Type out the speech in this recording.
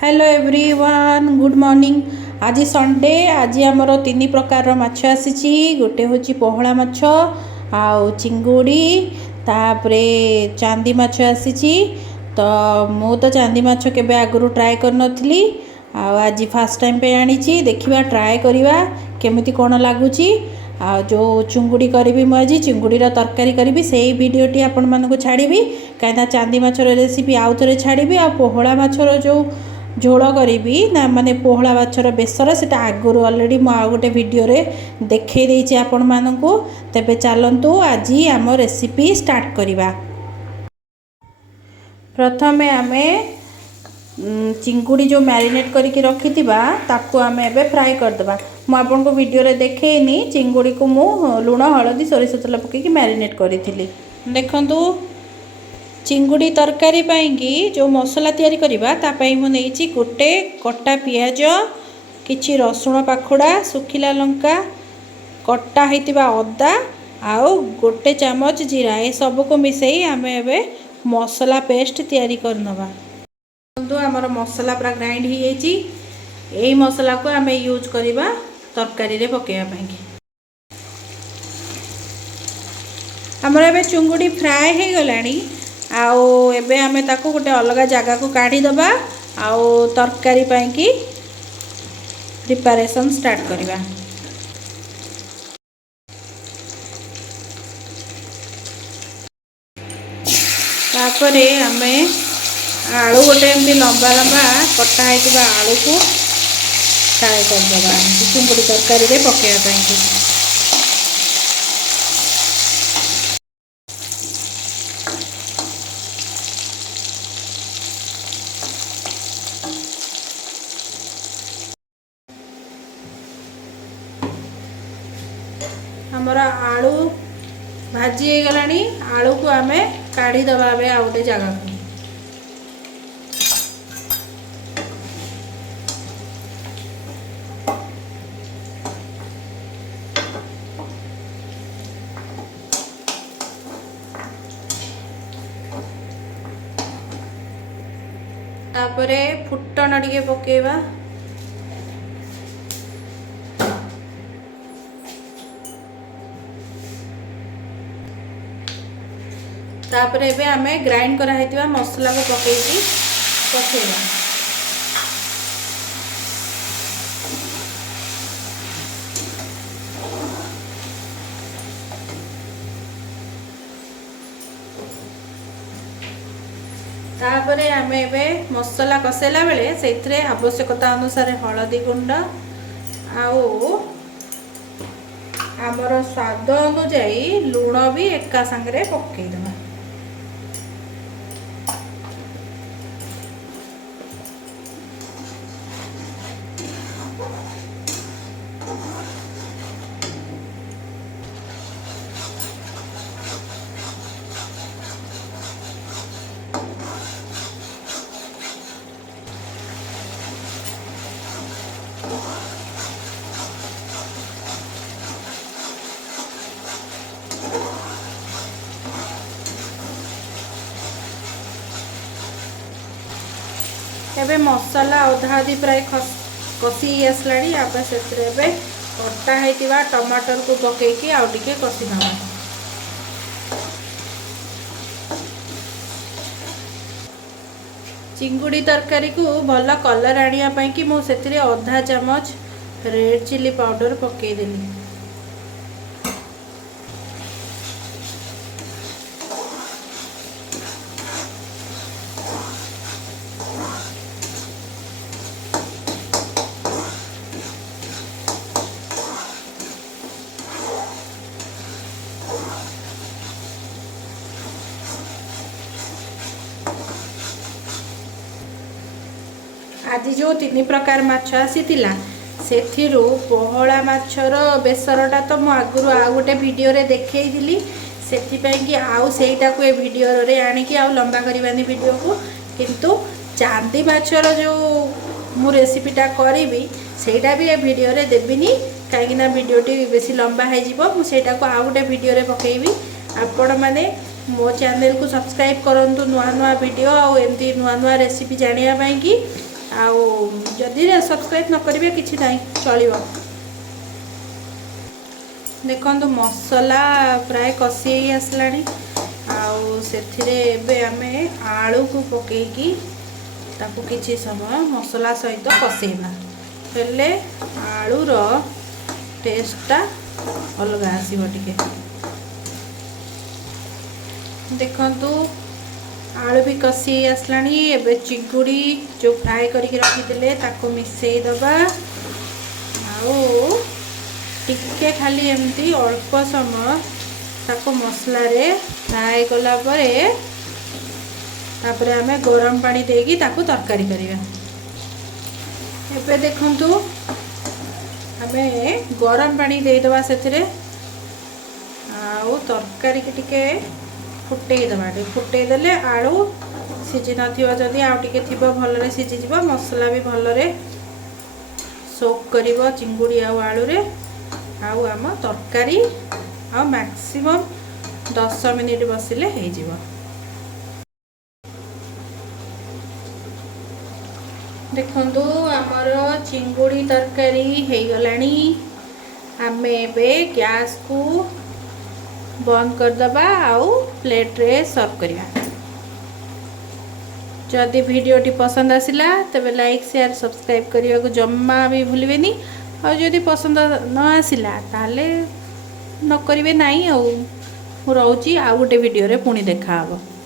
Hello everyone good morning ଆଜି Sunday ଆଜି ଆମର ତିନି ପ୍ରକାରର ମାଛ ଆସିଛି ଗୋଟେ ହେଉଛି ପୋହଳା ମାଛ ଆଉ ଚିଙ୍ଗୁଡ଼ି ତାପରେ ଚାନ୍ଦି ମାଛ ଆସିଛି ତ ମୁଁ ତ ଚାନ୍ଦି ମାଛ କେବେ ଆଗରୁ ଟ୍ରାଏ କରିନଥିଲି ଆଉ ଆଜି ଫାର୍ଷ୍ଟ ଟାଇମ୍ ପାଇଁ ଆଣିଛି ଦେଖିବା ଟ୍ରାଏ କରିବା କେମିତି କ'ଣ ଲାଗୁଛି ଆଉ ଯେଉଁ ଚିଙ୍ଗୁଡ଼ି କରିବି ମୁଁ ଆଜି ଚିଙ୍ଗୁଡ଼ିର ତରକାରୀ କରିବି ସେଇ ଭିଡ଼ିଓଟି ଆପଣମାନଙ୍କୁ ଛାଡ଼ିବି କାହିଁକିନା ଚାନ୍ଦି ମାଛର ରେସିପି ଆଉ ଥରେ ଛାଡ଼ିବି ଆଉ ପୋହଳା ମାଛର ଯେଉଁ ঝোল করবি না মানে পোহলা মাছর বেসর সেটা আগরু অলরেডি মু গোটে ভিডিওরে দেখে দিয়েছি আপন মানুষ তেমন চালু আজি আমার রেসিপি স্টার্ট করা প্রথমে আমি চিঙ্গুড়ি যে ম্যারিনেট করি রাখি তাকে আমি এবার ফ্রাই করেদবা মু আপনার ভিডিওরে দেখেনি চিঙ্গুড়ি কু লুণ হলদি সোরিষ তেল পকাই ম্যারিনেট করে দেখুন ଚିଙ୍ଗୁଡ଼ି ତରକାରୀ ପାଇଁକି ଯେଉଁ ମସଲା ତିଆରି କରିବା ତା ପାଇଁ ମୁଁ ନେଇଛି ଗୋଟେ କଟା ପିଆଜ କିଛି ରସୁଣ ପାଖୁଡ଼ା ଶୁଖିଲା ଲଙ୍କା କଟା ହୋଇଥିବା ଅଦା ଆଉ ଗୋଟେ ଚାମଚ ଜିରା ଏସବୁକୁ ମିଶାଇ ଆମେ ଏବେ ମସଲା ପେଷ୍ଟ ତିଆରି କରିନେବା ଦେଖନ୍ତୁ ଆମର ମସଲା ପୁରା ଗ୍ରାଇଣ୍ଡ ହୋଇଯାଇଛି ଏଇ ମସଲାକୁ ଆମେ ୟୁଜ୍ କରିବା ତରକାରୀରେ ପକାଇବା ପାଇଁକି ଆମର ଏବେ ଚୁଙ୍ଗୁଡ଼ି ଫ୍ରାଏ ହୋଇଗଲାଣି ଆଉ ଏବେ ଆମେ ତାକୁ ଗୋଟେ ଅଲଗା ଜାଗାକୁ କାଢ଼ିଦେବା ଆଉ ତରକାରୀ ପାଇଁକି ପ୍ରିପାରେସନ୍ ଷ୍ଟାର୍ଟ କରିବା ତାପରେ ଆମେ ଆଳୁ ଗୋଟେ ଏମିତି ଲମ୍ବା ଲମ୍ବା କଟା ହେଇଥିବା ଆଳୁକୁ ଫ୍ରାଏ କରିଦେବା ଚିଙ୍ଗୁଡ଼ି ତରକାରୀରେ ପକାଇବା ପାଇଁକି आलू भाजी गलानी, आलू को आमें काड़ी आळू भागला जागा काढी तापरे फुटण टिके पकेवा ତାପରେ ଏବେ ଆମେ ଗ୍ରାଇଣ୍ଡ କରାହେଇଥିବା ମସଲାକୁ ପକାଇକି ପକାଇବା ତାପରେ ଆମେ ଏବେ ମସଲା କଷେଇଲା ବେଳେ ସେଇଥିରେ ଆବଶ୍ୟକତା ଅନୁସାରେ ହଳଦୀ ଗୁଣ୍ଡ ଆଉ ଆମର ସ୍ୱାଦ ଅନୁଯାୟୀ ଲୁଣ ବି ଏକା ସାଙ୍ଗରେ ପକାଇଦେବା एवं मसला अधा अधाअधि प्राय कषि आसला से कटा ही टमाटर को पकईकी आगे कषिद चिंगुड़ी तरकारी को भल कलर आने कि मुझे अधा चमच रेड चिल्ली पाउडर पकईदेली আজি যে তিন প্রকার মাছ আসি সেথির পহলা মাছর বেসরটা তো মো আগর আগে ভিডিওরে দেখাইলি সেইপাই কি আইটা এ ভিডিওরে আনিকি আম্বা করবা ভিডিও কিন্তু চাঁদি মাছর যে রেসিপিটা করবি সেইটা বি এ ভিডিওরে দেবি কিন্তু না ভিডিওটি বেশি লম্বা হয়ে যাব সেইটা আউটে ভিডিওরে পকাইবি আপন মানে মো চ্যানেল সবসক্রাইব করতু নূ নূ ভিডিও আমি নূ নূ রেসিপি জাঁয়া পাইকি ಆ ಸಬ್ಸ್ಕ್ರೈಬ್ಬ ನಕರೇ ಕೈ ಚಳವಲ ಪ್ರಾಯ ಕಷಿ ಆಸಲ್ಲೇ ಆಮೇಲೆ ಆಳುಕು ಪಕೈಕಿ ಸಮಯ ಮಸಲಾ ಸಹಿತ ಕಸೆಲ್ಲ ಟೆಸ್ಟ್ ಅಲ್ಗಾ ಆಸ आलु भी कषी आसला चिंगुड़ी जो फ्राए करके रखीदे मिसई दबा खाली एमती अल्प समय ताक मसलार फ्राए कलापर आम गरम पा दे तरकारी करवा दे। देखु आम गरम पा देदे से आ तरकारी ଫୁଟେଇଦେବାଟି ଫୁଟେଇଦେଲେ ଆଳୁ ସିଝିନଥିବ ଯଦି ଆଉ ଟିକେ ଥିବ ଭଲରେ ସିଝିଯିବ ମସଲା ବି ଭଲରେ ସୋକ୍ କରିବ ଚିଙ୍ଗୁଡ଼ି ଆଉ ଆଳୁରେ ଆଉ ଆମ ତରକାରୀ ଆଉ ମ୍ୟାକ୍ସିମମ୍ ଦଶ ମିନିଟ୍ ବସିଲେ ହେଇଯିବ ଦେଖନ୍ତୁ ଆମର ଚିଙ୍ଗୁଡ଼ି ତରକାରୀ ହେଇଗଲାଣି ଆମେ ଏବେ ଗ୍ୟାସ୍କୁ बंद कर दबा आउ प्लेट रे सर्व करिया जदी वीडियो टी पसंद आसीला तबे लाइक शेयर सब्सक्राइब करिया जम्मा भी भूलिबे नी जदी पसंद न आसीला ताले न ना करिवे नाही आउ मु रहू आउटे वीडियो रे पुनी देखा हबो